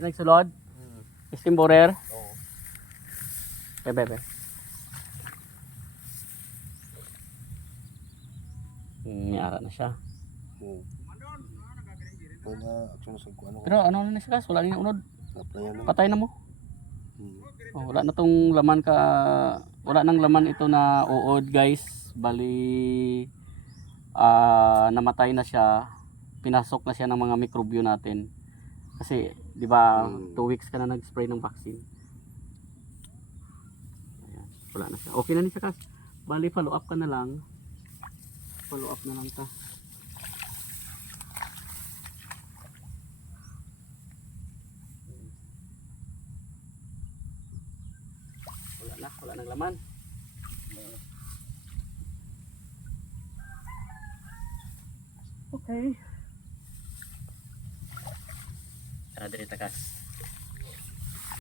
Nagsulod? Hmm. Steam borer? Oo. Bebe, bebe. Hmm, may ara na siya. Kuano ko. Pero ano na siya kas? Wala yung unod. Patay na mo. Hmm. Oh, wala na tong laman ka wala nang laman ito na uod guys. Bali ah namatay na siya. Pinasok na siya ng mga mikrobyo natin. Kasi 'di ba, Hmm. 2 weeks ka na nag-spray ng vaccine. Ayan, wala na siya. Okay na ni siya kas. Bali follow up ka na lang. Follow up na lang ta. Wala na, wala nang laman. Okay. Tara diri takas.